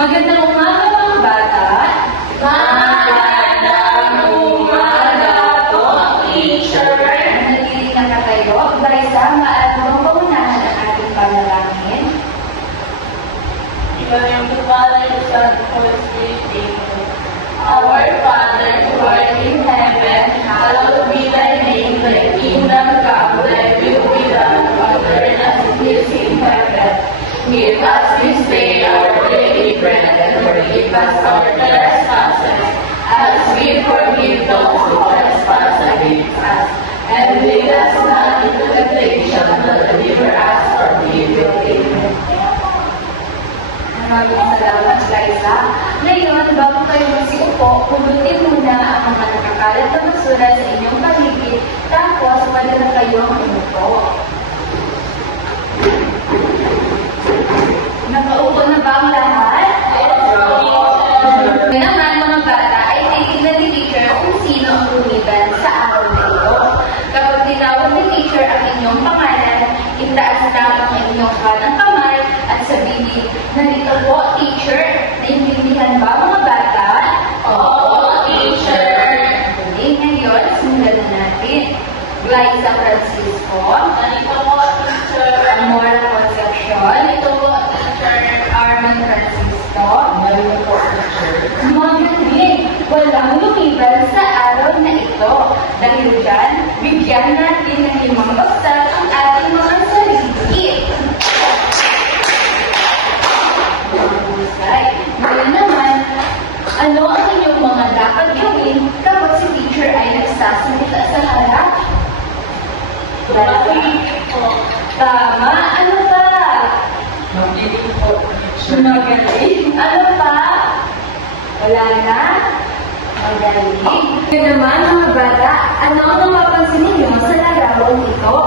Magandang umaga mga bata. Magandang umaga po, teacher. Nagiging na kayo. Gaysa, maaari bang paunahan ang ating panalangin? Ikaw yung Father, Son, Holy Spirit. Our Father, who art in heaven, hallowed be thy name. Thy kingdom come, thy will be done on earth as it is in heaven. Give us this day our daily bread, and forgive us our trespasses, as we forgive those who trespass against us. And lead us not into temptation, but deliver us from evil. Amen. Maraming salamat, Gaysa. Ngayon, bago kayo magsiupo, pulutin muna ang mga nakakalat na basura sa inyong paligid, tapos madala kayong umupo. Nakaupo na ba ang lahat? Ngayon naman, mga bata, ay titignan ni teacher kung sino ang lumiban sa araw na ito. Kapag tinawag ni teacher ang inyong pangalan, itaas lamang ang inyong kanang kamay at sabihin, narito po, teacher. Naiintindihan ba mga bata? Oo, teacher. Okay, ngayon, simulan na natin. Glyza Francisco, Narito po, teacher. Amora Concepcion, Narito po, teacher. Arman Francisco, Narito po, teacher. magaling, walang lumiban sa araw na ito. Dahil dyan, bigyan natin ng 5 baksak ang ating mga sarili. Ngayon naman, ano ang inyong mga dapat gawin kapag si teacher ay nagsasalita sa harap? Makinig po. Tama, ano pa? Makinig po, teacher. Magaling. Ano pa? Wala na? Magaling. Ngayon naman, mga bata, ano ang napapansin ninyo sa larawang ito?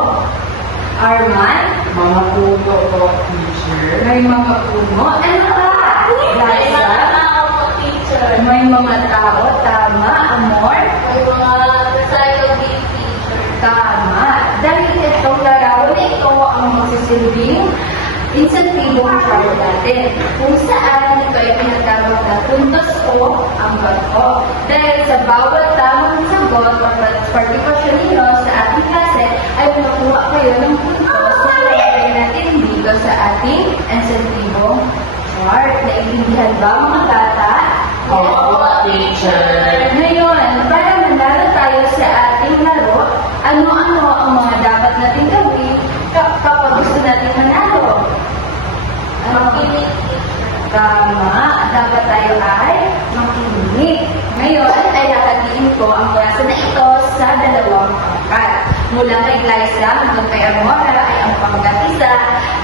Arman? Mga puto po, teacher. May mga puno. Ano pa? May Glyza? mga tao po, teacher. May mga tao. Tama. Amor? May mga recycle bin, teacher. Tama. Dahil itong larawan na ito ang magsisilbing insentibong chart natin, kung saan ito ay pinatawag na puntos o ang bato. Dahil sa bawat tamang sagot o participation ninyo sa ating klase, ay makuha kayo ng puntos na lalagay natin dito sa ating insentibong chart. Naintindihan ba mga bata? Oo, teacher. Ngayon, para manalo tayo sa ating laro, ano-ano ang mga dapat natin gawin kapag gusto natin manalo? Makinig. Tama, dapat tayo ay makinig. Ngayon, ay hahatiin ko ang klase na ito sa 2 pangkat. Mula kay Glyza hanggang kay Amora ay ang pangkat 1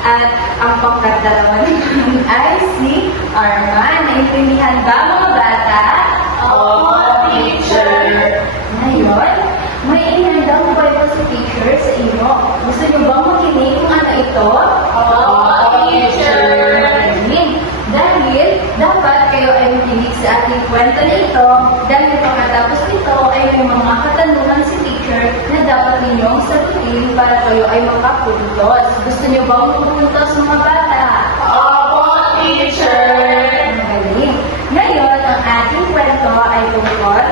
at ang pangkat 2 naman ay si Arman. Naintindihan ba mga bata? Oo, teacher. Ngayon, may inandang Bible si teacher sa inyo. Gusto niyo bang makinig kung ano ito? Oo, teacher. Makinig. Dahil dapat kayo ay makinig sa ating kwento na ito dahil pagkatapos nito ay may mga katanungan si teacher na dapat ninyong sagutin para kayo ay makapuntos. Gusto niyo bang mapuntos mga bata? Opo, teacher. Magaling. Ngayon, ang ating kwento ay tungkol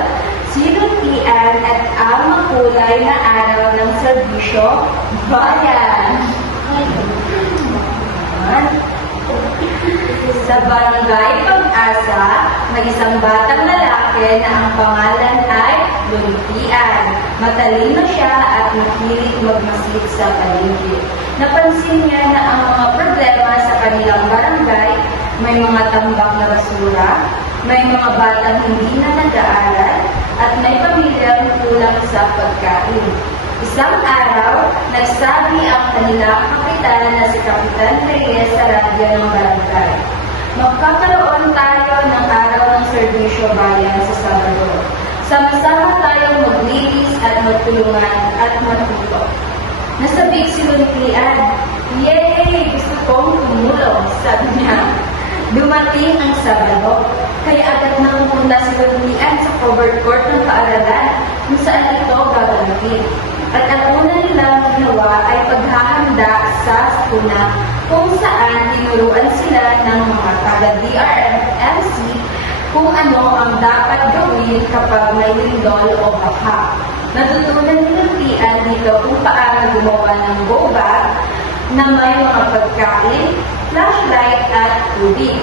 sinuntian at ang makulay na araw ng serbisyo bayan. Sa barangay Pag-asa, may isang batang lalaki na ang pangalan ay Luntian. Matalino siya at mahilig magmasid sa paligid. Napansin niya na ang mga problema sa kanilang barangay, may mga tambak na basura, may mga batang hindi na nag-aaral, at may pamilyang kulang sa pagkain. Isang araw, nagsabi ang kanilang kapitan na si Kapitan Reyes sa radyo ng barangay. Magkakaroon tayo ng araw ng serbisyo bayan sa Sabado. Sama-sama tayong maglinis at magtulungan at matuto. Nasabik si Luntian, "Yay! Gusto kong tumulong," sabi niya. Dumating ang Sabado, kaya agad na pumunta si Luntian sa covered court ng paaralan kung saan ito gaganapin. At ang una nilang ginawa ay paghahanda sa skuna kung saan tinuruan sila ng mga taga-DRMC kung ano ang dapat gawin kapag may lindol o baha. Natutunan nilang tiyan dito kung paano gumawa ng go bag na may mga pagkain, flashlight at tubig.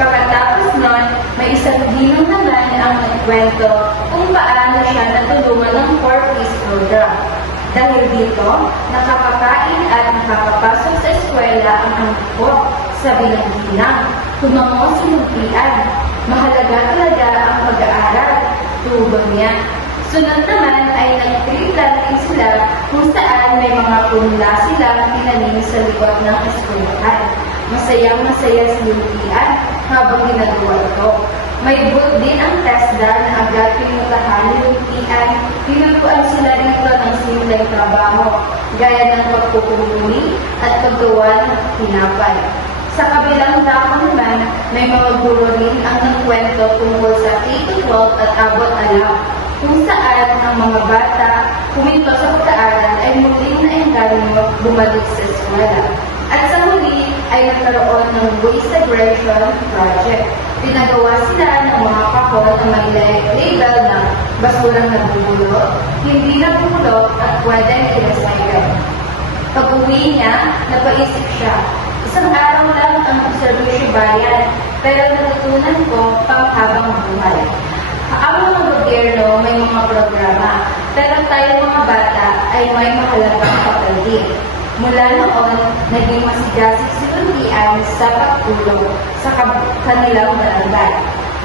Pagkatapos nun, may isang ginong naman ang nagkwento kung paano siya natulungan ng 4-piece program. Dahil dito, nakakakain at nakakapasok sa eskwela ang angkot sa bilang-bilang. Tumango si Lumpian. Mahalaga talaga ang pag-aaral. Tugon niya. Sunod naman ay nag-tree planting sila kung saan may mga punla silang tinanim sa likod ng eskwelahan. Masayang-masaya si Lumpian habang ginagawa ito. May boot din ang TESDA na agad pinutahan ni Lumpian. Tinuruan sila rito ng simpleng trabaho, gaya ng pagpupumuli at paggawa ng tinapay. Sa kabilang dako naman, may mga guro rin ang nagkwento tungkol sa K-12 at abot alam, kung saan ang mga bata huminto sa pag-aaral ay muling naengganyo bumalik sa eskwela. At sa huli ay nagkaroon ng waste segregation project. Pinagawa sila ng mga kahon na may label na basurang nabubulot, hindi nabubulot at pwedeng i-recycle. Pag-uwi niya, napaisip siya. Isang araw lang ang servisyo bayan, pero natutunan ko panghabang buhay. Ang mga gobyerno may mga programa, pero tayo mga bata ay may mahalagang papel din. Mula noon, naging masigasig si Lumpian sa pagtulong sa kanilang barangay.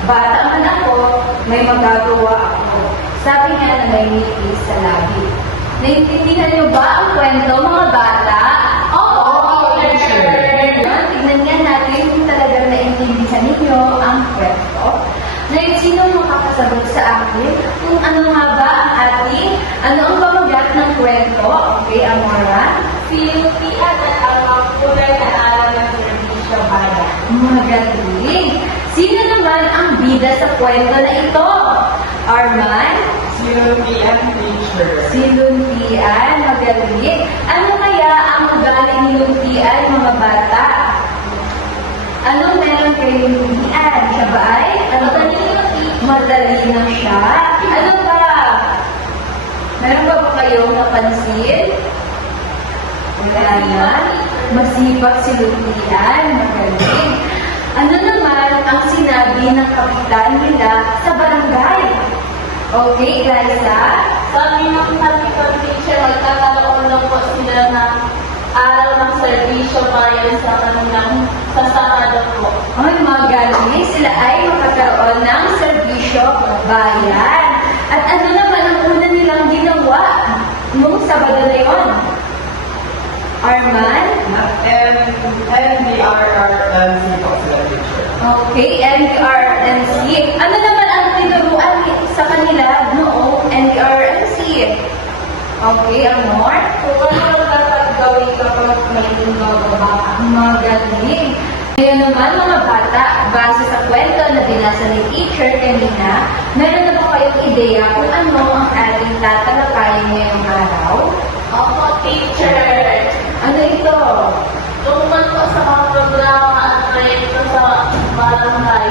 Bata man ako, may magagawa ako. Sabi niya na may ngiti sa labi. Naintindihan niyo ba ang kwento, mga bata? Oo, teacher! Tignan nga natin kung talagang naintindihan ninyo ang kwento. Ngayon, sino makakasagot sa akin kung ano nga ba ang ano ang pamagat ng kwento? Okay, Amora? Lumpian at ang mga kulay na aral ng serbisyo bayan. Magaling! Sino naman ang bida sa kwento na ito? Arman? Si Lumpian, teacher. Si Lumpian, magaling. Ano kaya ang ugali ni Lumpian, mga bata? Ano meron kay Lumpian? Siya ba ay? Ano matalino siya? Ano ba? Meron ba kayong napansin? Wala na. Masipag si Lumpian, magaling. Ano naman ang sinabi ng kapitan nila sa barangay? Okay, Liza? Sabi ng kapitan teacher, magkakaroon lang po sila ng aral ng serbisyo bayan sa kanilang sasarado po. Ay, magaling. Sila ay makakaroon ng serbisyo bayan. At ano naman ang una nilang ginawa nung Sabado na yun? Arman? NDRRNC po sila, teacher. Okay, NDRMC. Ano naman ang tinuruan sa kanila noong NDRMC? Okay, Amor? Kung ano ang dapat gawin kapag may lindol o baha. Magaling. Ngayon naman, mga bata, base sa kwento na binasa ni teacher kanina, meron na ba kayong ideya kung ano ang ating tatalakayin ngayong araw? Opo, teacher. Ano ito? Tungkol po sa mga programa at proyekto sa barangay.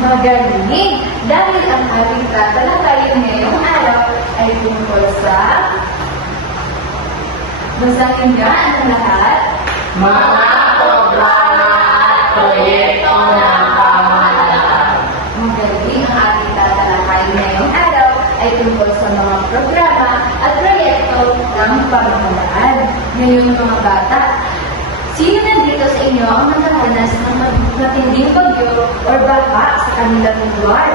Magaling! Dahil ang ating tatalakayin ngayong araw ay tungkol sa... Basahin nga ang lahat. Mga programa at proyekto ng pamahalaan. Magaling ang ating tatalakayin ngayong araw ay tungkol sa mga programa at proyekto ng pamahalaan. Ngayon mga bata, sino nandito sa inyo ang nakaranas ng matinding bagyo o baha sa kanilang lugar?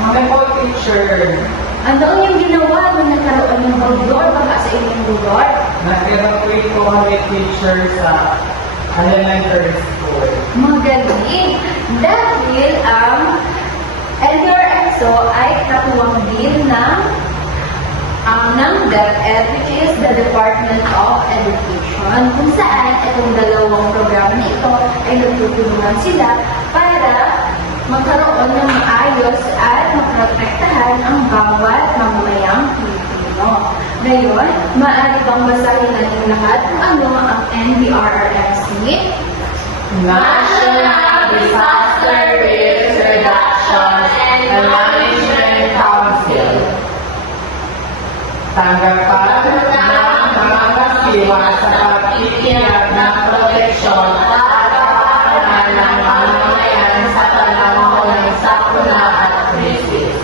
Kami po, teacher. Ano ang yung ginawa nung nagkaroon ng bagyo o baha sa inyong lugar? Nag-graduate po kami, teacher, sa elementary school. Magaling! Dahil ang NDRXO ay katuwang din ng DepEd, which is the Department of Education, kung saan itong dalawang programa na ito ay nagtutulungan sila para magkaroon ng maayos at maprotektahan ang bawat mamamayang Pilipino. Ngayon, maaari bang basahin natin lahat kung ano ang NDRRMC? National Disaster Risk Reduction and Management Council. Tanggapan ng mga kasiwa sa pagtitiyak ng proteksyon at kapakanan ng mamamayan sa panahon ng sakuna at krisis.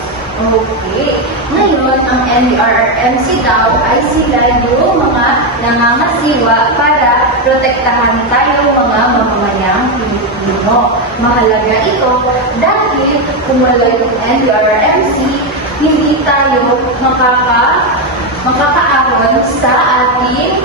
Okay. Ngayon, ang NDRRMC daw ay sila yung mga nangangasiwa para protektahan tayo mga mamamayang Pilipino. Mahalaga ito dahil kung wala yung NDRRMC, hindi tayo makakaahon sa ating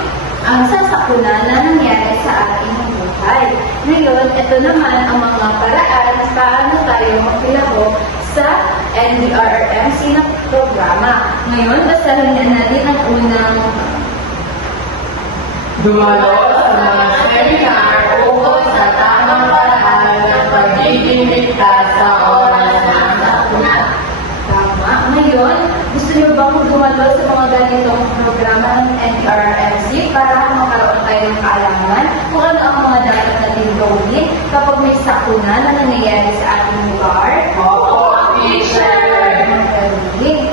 sasakuna na nangyari sa ating buhay. Ngayon, ito naman ang mga paraan paano tayo makilahok sa NDRRMC na programa. Ngayon, basahin na natin ang unang Dumalo sa mga seminar ukol sa tamang paraan ng pagiging ligtas sa oras ng sakuna. tama. Ngayon, gusto niyo bang dumalo sa mga ganitong programa ng NDRRMC para makaroon tayo ng kaalaman kung ano ang mga dapat natin gawin kapag may sakuna na nangyayari sa ating lugar? Opo, teacher! Magaling.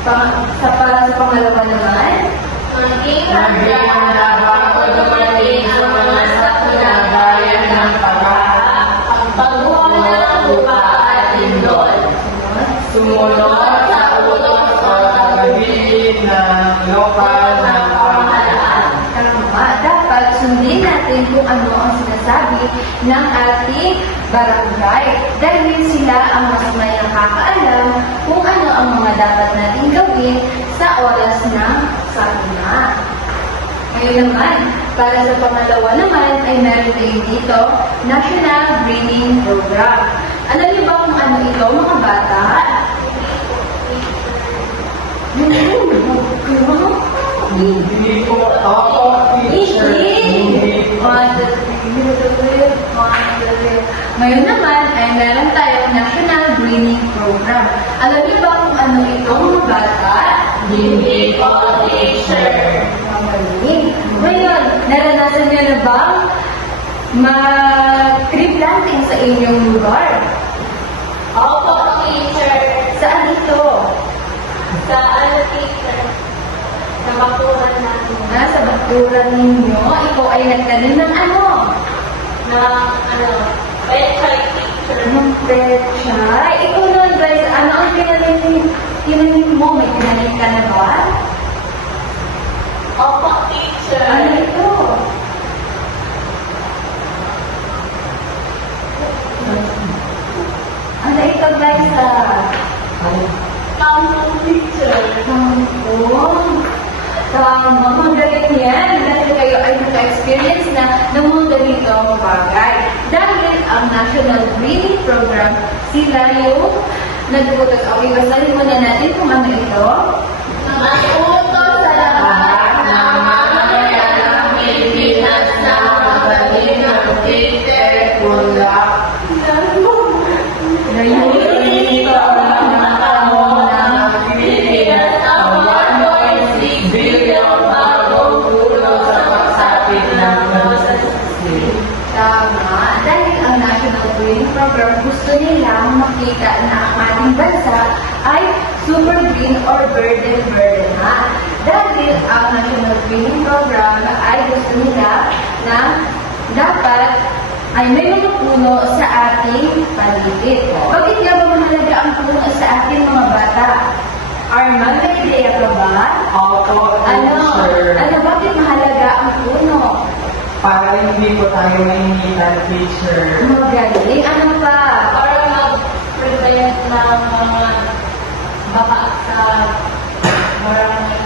Para sa pangalawa naman, Maging Maging handa bago dumating ang mga sakuna gaya ng paghaha, ang pagbuha ng lupa at lindol. sumunod sa utos o pagiging ng lokal na pamahalaan. tama, dapat sundin natin kung ano ang sinasabi ng ating barangay dahil sila ang mas may nakakaalam kung ano ang mga dapat natin gawin sa oras ng sakuna. Ngayon naman, para sa pangalawa naman ay meron tayo dito, National Greening Program. Alam niyo ba kung ano ito, mga bata? Hindi po, opo, teacher. Hindi po. Ngayon naman ay meron tayong National Greening Program. Alam niyo ba kung ano ito, mga bata? Hindi po, teacher. Magaling. Ngayon, naranasan niyo na bang mag-tree planting sa inyong lugar? Opo, teacher. Saan ito? Sa teacher? Sa bakuran natin. Sa bakuran ninyo, ikaw ay nagtanim ng ano? Pechay teacher. Ng pechay. Ikaw naman, guys, ano ang tinanim mo? May tinanim ka na ba? Opo, teacher. Ano ito? Ano ito, guys? Kangkong teacher. Kangkong. Tama, magaling yan. Dahil kayo ay naka-experience na ng mga ganitong bagay. Dahil ang National Greening Program, sila yung nagputos. Okay, basahin muna natin kung ano ito. Ang utos sa lahat ng mamamayan ng Pilipinas na magaling ng teacher. Wala. Ngayon, ito ang mga kamong ng Pilipinas ang 1.6 billion bagong puno sa pagsapit ng process. tama. Dahil ang National Greening Program gusto nilang makita na ang ating bansa ay super green or burden na. Dahil ang National Greening Program ay gusto nila na dapat ay may mga puno sa ating paligid. Bakit nga ba mahalaga ang puno sa ating mga bata? Arman, may ideya ka ba? Opo, teacher. Bakit mahalaga ang puno? Para hindi po tayo mainitan, teacher. Magaling. Ano pa? Para mag-prevent ng mga baka sa barangay.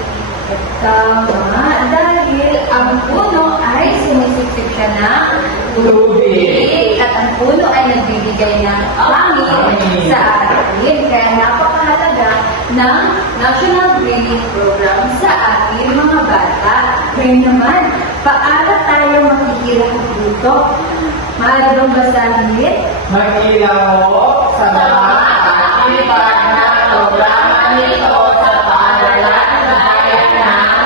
Tama. Dahil ang puno ay sumisipsip siya ng Tubig. at ang puno ay nagbibigay ng hangin sa atin. Kaya napakahalaga ng National Greening Program sa ating mga bata. Ngayon naman, paano tayo makikilahok dito? Maaari bang basahin? Mag-ilahok sa mga aktividad na programa nito sa paaralan gaya ng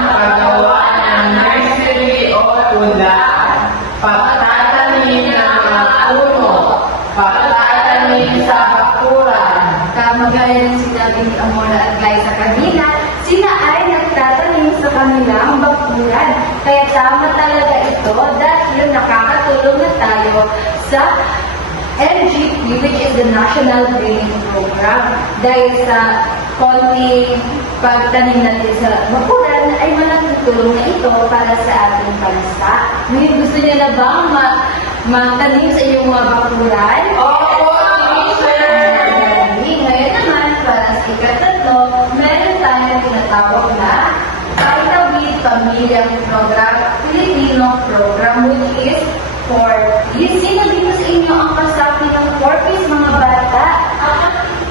sinabi ni Amora at Glyza kanina, sila ay nagtatanim sa kanilang bakuran. Kaya tama talaga ito dahil nakakatulong na tayo sa NGP, which is the National Greening Program. Dahil sa konting pagtanim natin sa bakuran, ay malaking tulong na ito para sa ating bansa. Ngayon, gusto niyo na bang magtanim sa inyong mga bakuran? Opo, teacher! Ngayon naman, para sa ikatatlo, meron tayong tinatawag na Kaitawid Pamilyang Program, Filipino Program, which is for sino dito sa inyo ang kasapi ng 4-piece mga bata?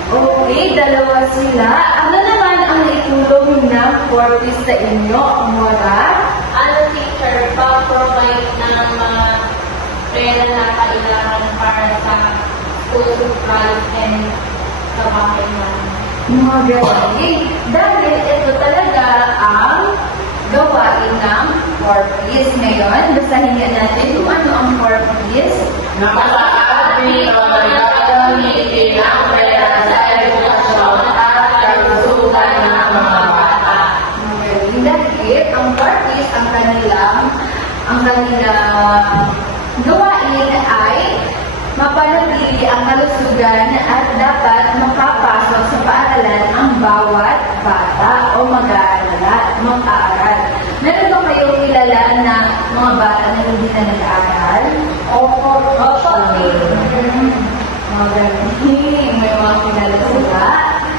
Okay, dalawa sila. Ano naman ang naitulong ng 4-piece sa inyo, Amora? Teacher, pag-provide ng mga pera na kailangan para sa school supplies and sa bahay namin. Mga galing. Dahil ito talaga ang gawain ng 4-piece. Ngayon, basahin nga natin kung ano ang 4-piece. Nakasaabi o nagagamitin ang pera sa edukasyon at kalusugan ng mga bata. Magaling. Dahil ang 4-piece, ang kanilang gawain ay mapanatili ang kalusugan at dapat makapasok sa paaralan ang bawat bata o mag-aaral. Meron ba kayong kilala na mga bata na hindi na nag-aaral? Opo, Magaling. May mga kilala sila.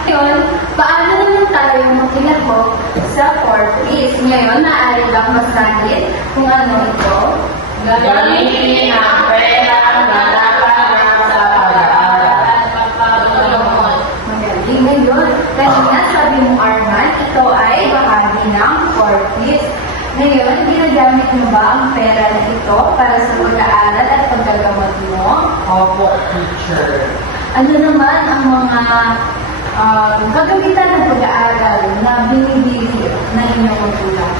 Ngayon, paano naman tayo makilahok sa 4-piece? Ngayon, maaari bang masahin kung ano ito? gamitin ang pera na nakaharap sa pag-aaral. Magaling. Ngayon, kanina sabi mo, Arman, ito ay bahagi ng 4-piece. Ngayon, ginagamit mo ba ang pera na ito para sa pag-aaral at paggagamot mo? Opo, teacher. Ano naman ang mga kagamitan ng pag-aaral na binibili ng inyong magulang?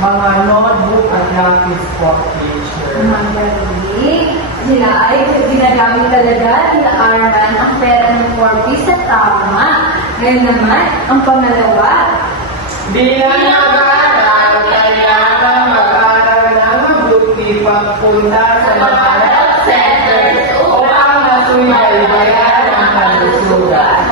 Mga notebook at lapis po, teacher. Magaling. Sila ay ginagamit talaga nila Arman ang pera ng 4-piece sa tama. Ngayon naman, ang pangalawa, Bilang nag-aaral, kailangan mag-aaral na mabuti pagpunta sa mga health centers upang masubaybayan ang kalusugan.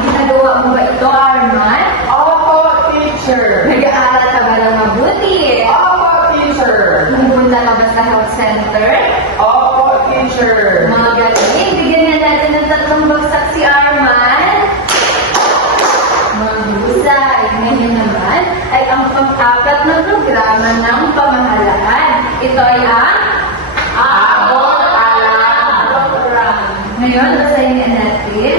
ginagawa mo ba ito, Arman? Opo, teacher. Nag-aaral ka ba ng mabuti? Opo, teacher. Pumunta ka ba sa health center? Opo, teacher. Mga galing, bigyan na natin ng 3 bagsak si Arman. Mahusay. Ngayon naman ay ang pang-apat na programa ng pamahalaan. Ito ay ang Abot alam. program. Ngayon, basahin na natin.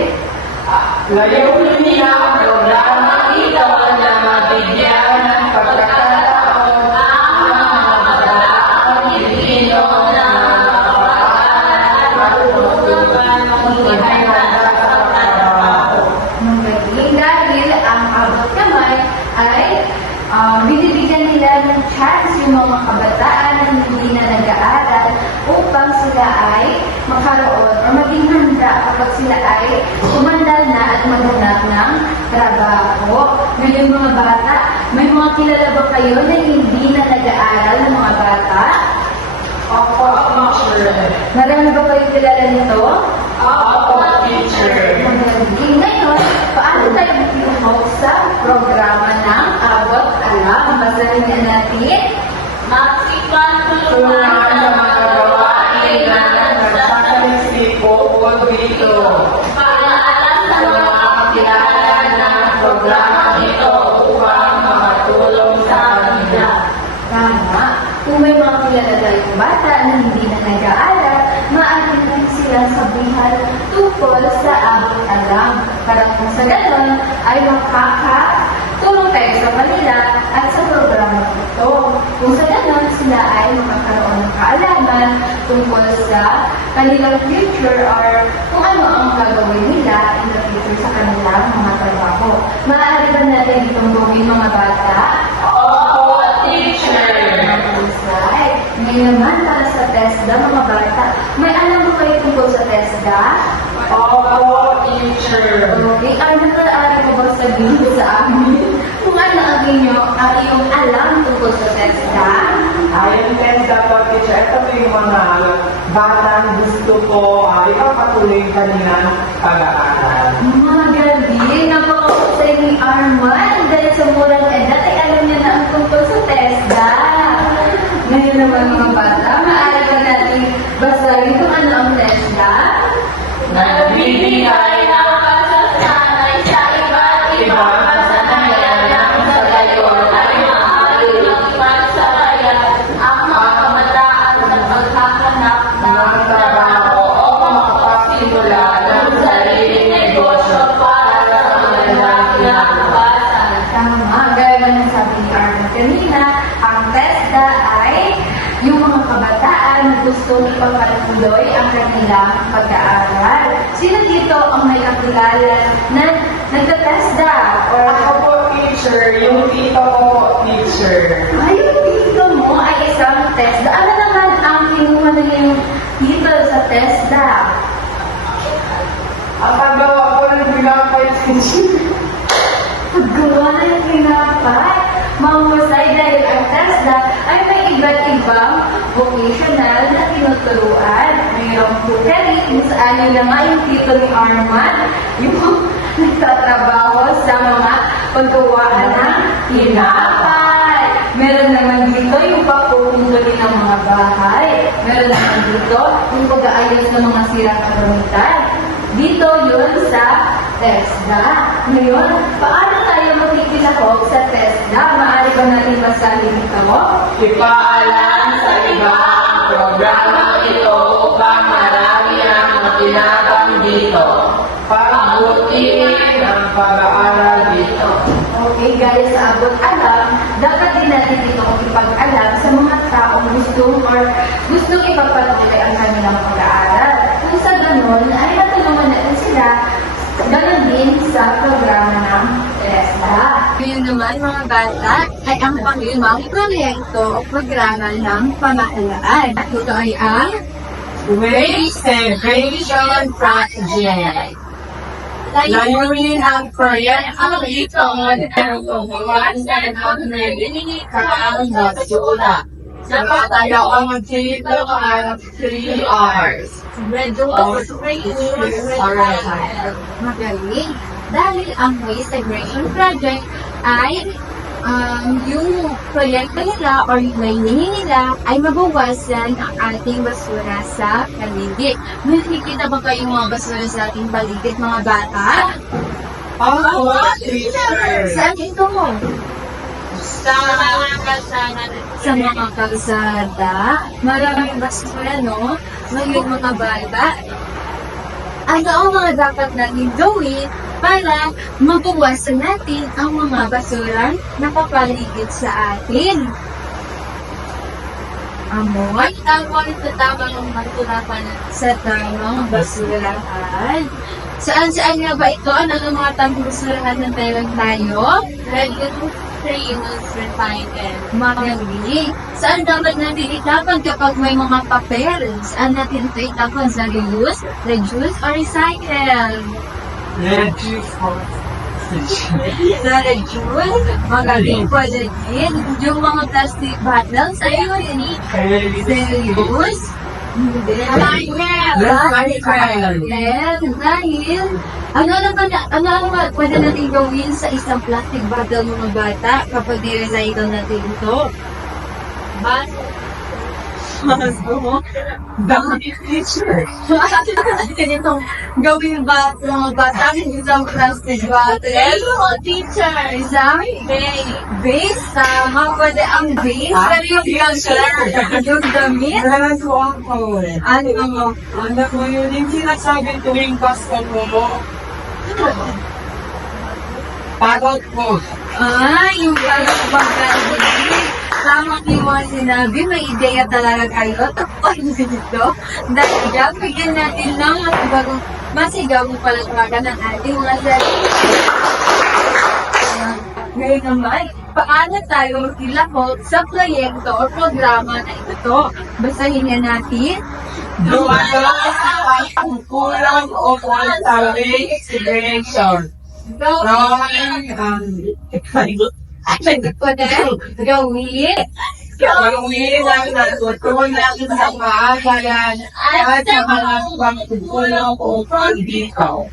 Layunin niya ang programa ito na mabigyan ng pagkakataon ang mga bataang Pilipino na makapag-aral at matutulungan maghihanda sa pagtrabaho. Magaling dahil ang abot kamay ay binibigyan nila ng chance yung mga kabataan na hindi na nag-aaral upang sila ay makaroon o maging handa kapag sila ay tumandal na at maghanap ng trabaho. Ngayon mga bata, may mga kilala ba kayo na hindi na nag-aaral ng mga bata? Opo, teacher. Marami ba kayo kilala nito? Opo, teacher. Magaling. Ngayon, paano tayo makilahok sa programa ng Abot Alam? Basahin na natin. Maksipan Tulungan sa mga gawain na nagsasaliksiko o dito. Paalala sa Sa mga kakilala ng programa ito upang makatulong sa kanila. Tama. Kung may mga kilala tayong bata na hindi na nag-aaral, maaari natin silang sabihan tungkol sa Abot Alam. Para kung sa ganon ay makakatulong tayo sa kanila at sa programa ito. Kung sa ganon, sila ay makakaroon ng kaalaman tungkol sa kanilang future or kung ano ang gagawin nila in the future sa kanilang mga trabaho. Maaari ba natin itong gawin mga bata? Opo, teacher. Mahusay. Ngayon naman para sa TESDA mga bata, may alam mo kayo tungkol sa TESDA? Opo, teacher. Okay, ano maaari sa TESDA? Yung TESDA po, teacher, ito po yung mga batang gusto ko ipapatuloy yung kanilang pag-aaral. Mga gabi, napakahusay ni Arman. Dahil sa murang edad ay alam niya na ang tungkol sa TESDA. Ngayon naman mga bata, maaari ba natin basahin kung ano ang TESDA? Nagbibigay ng kasasanay sa iba't ibang kasanayan ng sa gayon ay maaari maging sarayan ang mga kabataan sa paghahanap ng trabaho o makapagsimula ng sariling negosyo para sa magandang kinabukasan. Tama, gaya ba ng sabi ni Arman kanina, ang TESDA ay yung mga kabataan na gusto ipagpatuloy ang kanilang pag-aaral. Sino dito ang may kakilala na nagta-TESDA? Or Ako po, teacher, yung tito ko po, teacher. ay, yung tito mo ay isang TESDA. Ano naman ang kinuha na yung tito sa TESDA? Ang paggawa ko ng binakay, teacher. Paggawa ng pinapay. Mahusay dahil ang TESDA ay may iba't ibang vocational na tinuturuan. Mayroong cookery, kung saan yun naman yung tito ni Arman, yung nagtatrabaho sa mga paggawaan ng pinapay. Meron naman dito yung pagpupunduli ng mga bahay. Meron naman dito yung pag-aayos ng mga sirang kagamitan. Dito yun sa TESDA. Ngayon, paano tayo makikilahok sa TESDA? Maaari ba natin basahin ito? Ipaalam sa iba ang programa ito upang marami ang makinabang dito. Pagbutihin ang pag-aaral dito. Okay, gaya sa abot alam, dapat din natin itong ipag-alam sa mga taong gustong ipagpatuloy ang kanilang pag-aaral. Kung sa ganun, ay matulungan natin sila ganun din sa programa ng TESDA. Ngayon naman mga bata ay ang panglimang proyekto o programa ng pamahalaan. Ito ay ang Waste Segregation Project. Layunin ang proyektong ito ang pagkawasan ng nililikang basura. Napatayo ang dito ang 3 R's. reduce, magaling. Dahil ang Waste Segregation Project ay yung proyekto nila or yung layunin nila ay mabawasan ang ating basura sa paligid. May nakikita ba kayong mga basura sa ating paligid, mga bata? Ako, teacher. Saan ito mo? Sa mga kasama Sa mga kalsada. Maraming basura, no? Ngayon mga bata, ano ang mga dapat natin gawin para mabawasan natin ang mga basura na kapaligid sa atin? Amoy, tamang ang matulapan sa tamang basurahan. Saan nga ba ito? Ano ang mga tamang basurahan na meron tayo? Reuse, recycle. Magaling. Saan dapat natin itapon kapag may mga papel? Saan natin ito itapon? Sa reuse, or recycle? Sa reduce, magaling pwede din. Yung mga plastic bottles, ayun, reuse. Dahil, ano pwede natin gawin sa isang plastic bottle mga bata kapag nirecycle natin ito? Bakit, teacher? Ganitong gawin ba mga bata ng isang plastic bottle? Hello, teacher! Isang base, tama, pwede ang base. Pero yung yung damit, Nalatuan ko eh. ano, Anak mo yun, yung sinasabi tuwing Pasko mo. Pagod po. yung pag-graduate. Tama yung mga sinabi, may ideya talaga kayo. Tapos dito, dahil dyan, bigyan natin ng masigawang palagpagan ng ating mga sarili. Ngayon naman, paano tayo magkilahok sa proyekto o programa na ito? Basahin nga natin. Dumayo ang kulang o sa waste segregation. Drawing Pwede ko na gawin. Gawin ang natutunan sa kaagayan at sa mga pagkukulong upang dito.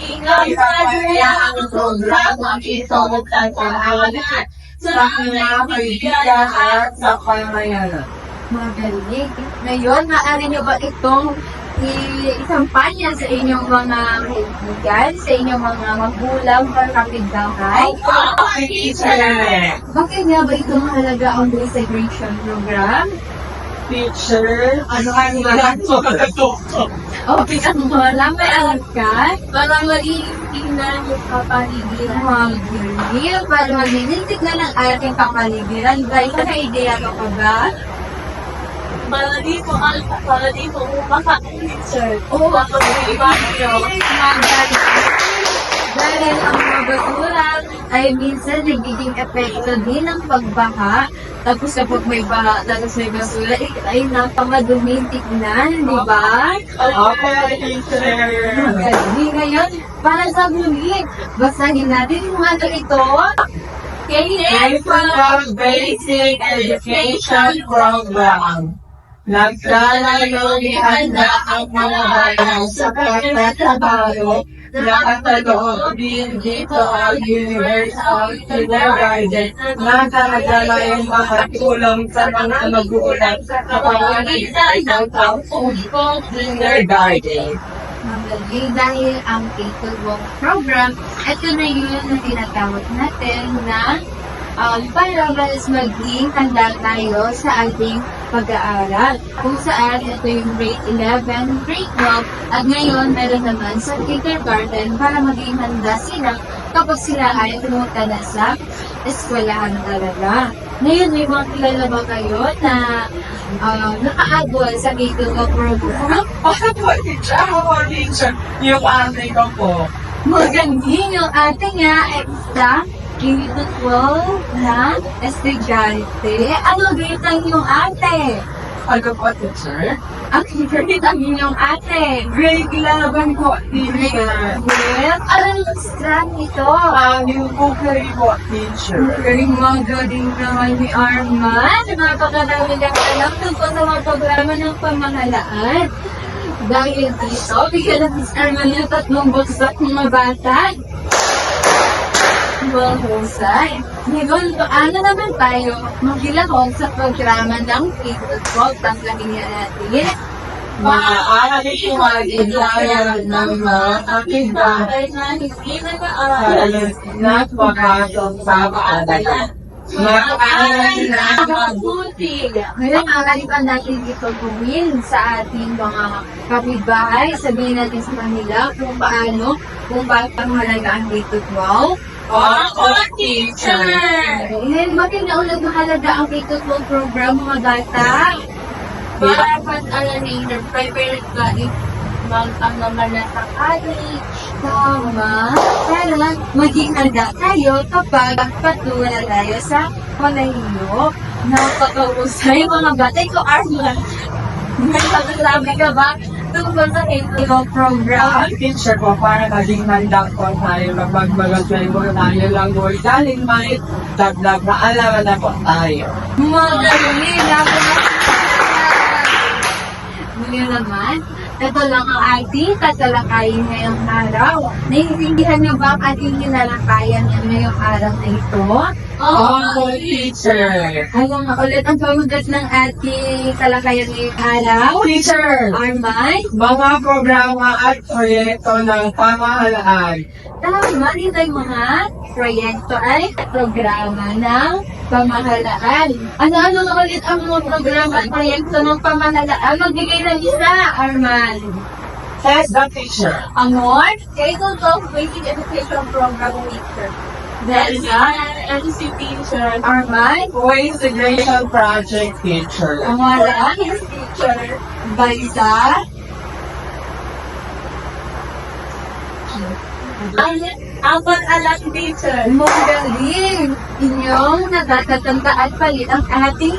Ipapaya ang programa ito at pangalan sa mga kaibigan at sa kamayanan. Magaling. Ngayon, maaari niyo ba itong isampanya sa inyong mga kaibigan, sa inyong mga magulang or kapitbahay? Teacher! Bakit nga ba ito mahalaga ang integration program? Teacher! Ano ang mga tuto? Okay, ang wala, may alam ka? Para malilignan yung kapaligiran. Magaling. Para malilignan ang ating kapaligiran. Dahil ka idea ka pa ba? Para di po maka-teacher. Oo. Magaling. Dahil ang mga basura ay minsan nagiging epekto din ng pagbaha. Tapos kapag may baha, tapos may basura, ay napamaduming tignan, di ba? Ako, teacher! Kasi ngayon, para sa muli, basahin natin yung ano ito. National Basic Education Program. Naglalayo ihanda ang mga bayan sa pagtatrabaho na kataloob din dito ang Universal Kindergarten na talaga yung makatulong sa mga magulang sa pamamagitan ng pang-ubong kindergarten. Magaling dahil ang K-12 program, ito na yun na tinatawag natin na para mas maging handa tayo sa ating pag-aaral. Kung saan ito yung grade 11, grade 12, at ngayon meron naman sa kindergarten para maging handa sila kapag sila ay pumunta na sa eskwelahan talaga. Ngayon, may mga kilala ba kayo na nakaagol sa K-12 program? Ako, teacher, yung ate ko po. Magaling yung ating nga extra K-12 na estudyante. Ano grade ang inyong ate? Ano po, teacher? Ang grade ang inyong ate. Grade 11 po, teacher. Well, anong strand ito? Yung cookery po, teacher. Very magaling naman ni Arman. Napakadami lang alam tungkol sa mga programa ng pamahalaan. Dahil dito, bigyan natin si Arman yung 3 bagsak mga bata. Mahusay. Ngayon, paano naman tayo maghilahong sa programa ng K-12? Tanggalin niya natin. Maaari mag-ilayan ng mga kapitbahay na hindi nag-aaral. na pagkasok sa paaralan. Mag-aaral na Mabuti. Ngayon, angalipan natin ito gawin sa ating mga kapitbahay. Sabihin natin sa kanila kung paano, kung bakit ang mahalaga ang K-12. Ako, teacher. Ngayon, bakit na ulit mahalaga ang K-12 program mga bata? Para pag-alanin na prepare ka mag-ano na sa college. Tama. Para maging handa tayo kapag patuwa na tayo sa palayo. Napakahusay mga bata. Ikaw, Arman. May pagkasabi ka ba tungkol sa K-12 program? teacher ko para maging handa ko tayo kapag mag-aswelbo tayo lang doon. Dahil may dagdag na alaman na po tayo. Magaling! Ngayon naman, ito lang ang ating tatalakayin ngayong araw. Naiintindihan niyo ba ang ating tinalakayan ngayong araw na ito? Ako, teacher! Alam nga ulit ang pamugat ng ating talakayan ngayong araw. Teacher! Armay, Mga programa at proyekto ng pamahalaan. tama dito yung mga proyekto ay programa ng pamahalaan. Ano-ano na ulit ang mga programa at proyekto ng pamahalaan? Magbigay ng isa, Arman. As the teacher. Amor? K-12 Basic Education Program Teacher. Delsa? LC Teacher. Arman? Co-integration project teacher. Amara? Teacher. Balisa? Apat alam teacher. Magaling! Inyong natatatanda at palit ang ating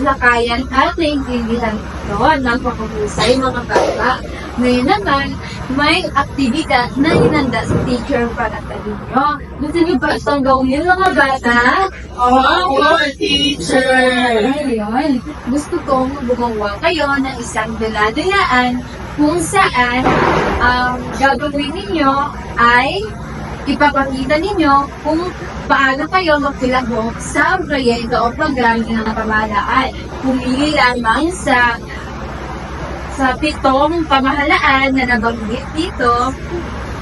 lakayan at naintindihan ito ng pagkukusay mga bata. Ngayon naman, may aktibidad na hinanda sa teacher para sa inyo. Gusto niyo ba itong gawin mga bata? Opo, teacher! Ngayon, gusto kong gumawa kayo ng isang dula-dulaan kung saan ang gagawin ninyo ay ipapakita ninyo kung paano kayo magpilahok sa proyekto o programa ng pamahalaan. Pumili lamang sa 7 pamahalaan na nabanggit dito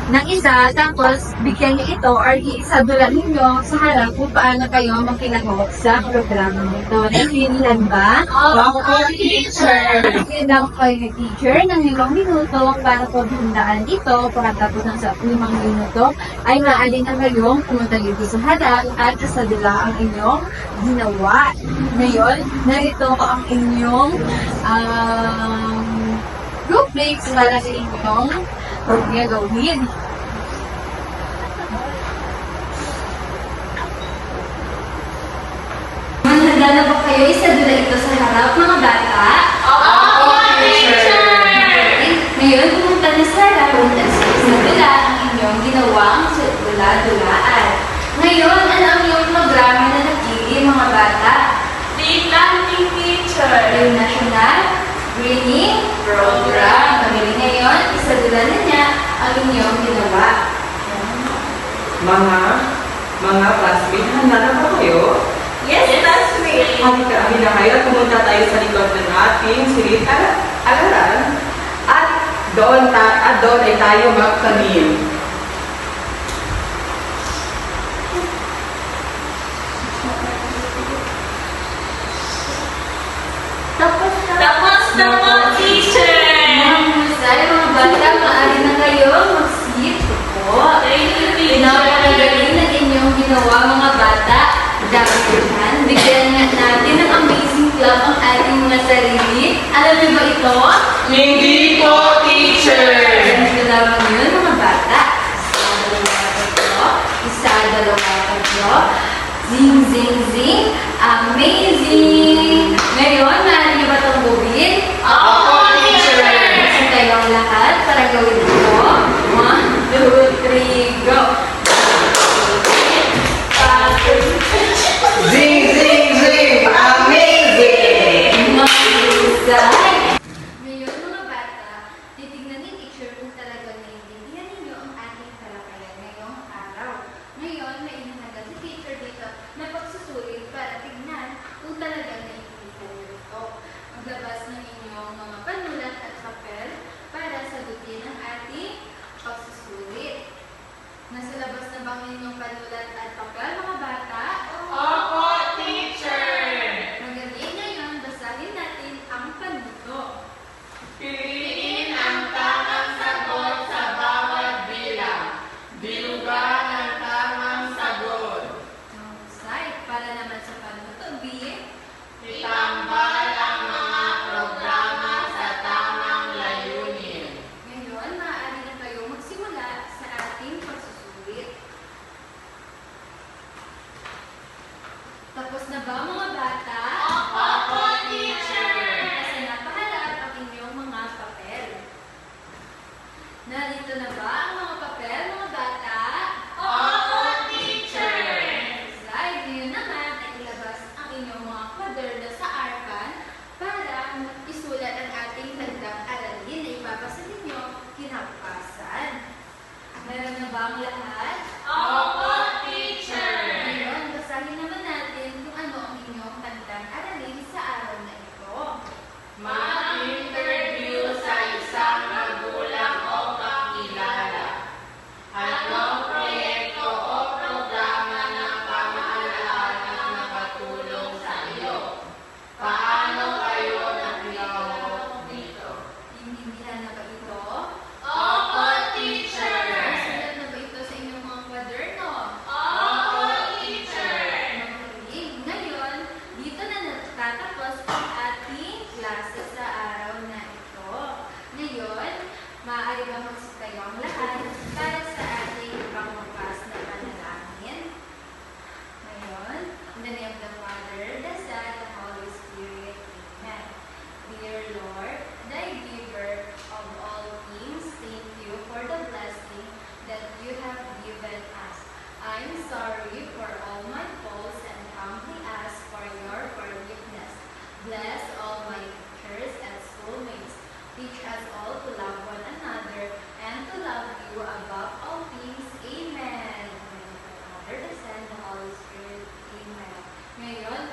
ng isa, tapos bigyan niyo ito or isadula ninyo sa harap kung paano kayo makilahok sa programa nito. Naintindihan ba? Opo, teacher! Bigyan lang kayo ng teacher ng 5 minuto para po handaan ito. Pagkatapos ng 5 minuto ay maaari na kayong pumunta dito sa harap at isadula ang inyong ginawa. Ngayon, narito ang inyong rubrics para sa inyong gagawin. Handa na ba kayo isadula ito sa harap mga bata? Opo, teacher! Ngayon, pumunta na sa harap at isadula ang inyong ginawang dula-dulaan. Ngayon, ano ang iyong programa na napili mga bata? The planting teacher. Yung National Greening Program. Pamili ngayon, isadula na niya ang inyong ginawa. Mga classmates, handa na ba kayo? Yes, classmate. Halika na kayo at pumunta tayo sa likod ng ating silid-aralan at doon ay tayo magtanim. Tapos na po, teacher. Mga husay, mga bata, maaari na kayo mag-sit po. Thank you, teacher. Pinapakagaling ng inyong ginawa mga bata. Dapat bigyan nga natin ng amazing club ang ating mga sarili. Alam niyo ba ito? Hindi po, teacher! Ganito lamang yun mga bata. Isa, dalawa, tatlo. Zing, zing, zing. Amazing! Ngayon, maaari niyo ba itong gawin? Opo, teacher! Kasi kayong lahat para gawin ito. 1, 2, 3, go! Zing, zing, zing! Amazing! Mahusay! Ngayon mga bata, titignan ni teacher kung talagang naiintindihan ninyo ang ating talakayan ngayong araw. Ngayon, may inihanda si teacher dito na pagsusulit para tignan kung talagang naiintindihan niyo ito. Maglabas ng inyong mga panulat at papel para sagutin ang ating pagsusulit. Nasa labas na bang inyong panulat at papel mga bata? Opo, teacher! Magaling ngayon, basahin natin ang panuto. Piliin ang tamang sagot sa bawat bilang. Dilugan ang tamang sagot. Mahusay. Para naman sa panuto, B. Itambal ang mga programa sa tamang layunin. Ngayon, maaari na kayong magsimula sa ating pagsusulit. Tapos na ba mga bata? Opo, teacher! Kasi napaharap ang inyong mga papel. Narito na ba ang mga papel mga bata? Opo, teacher! Slide. Ngayon naman ay ilabas ang inyong mga kwaderno sa arpan para isulat ang ating tandang aralin na ipapasa ninyo kinabukasan. Meron na ba ang lahat? Opo, teacher! Ngayon, basahin naman natin kung ano ang inyong tandang aralin sa araw na ito. Mag-interview sa isang magulang o kakilala. Anong proyekto o programa ng pamahalaan ang nakatulong sa iyo? Paano kayo nakilahok dito? Intindihan na ba ito? Opo, teacher! Nasulat na ba ito sa inyong mga kwaderno? who above all things. Amen. In the name of the Father, the Son, and the Holy Spirit. Amen. Ngayon,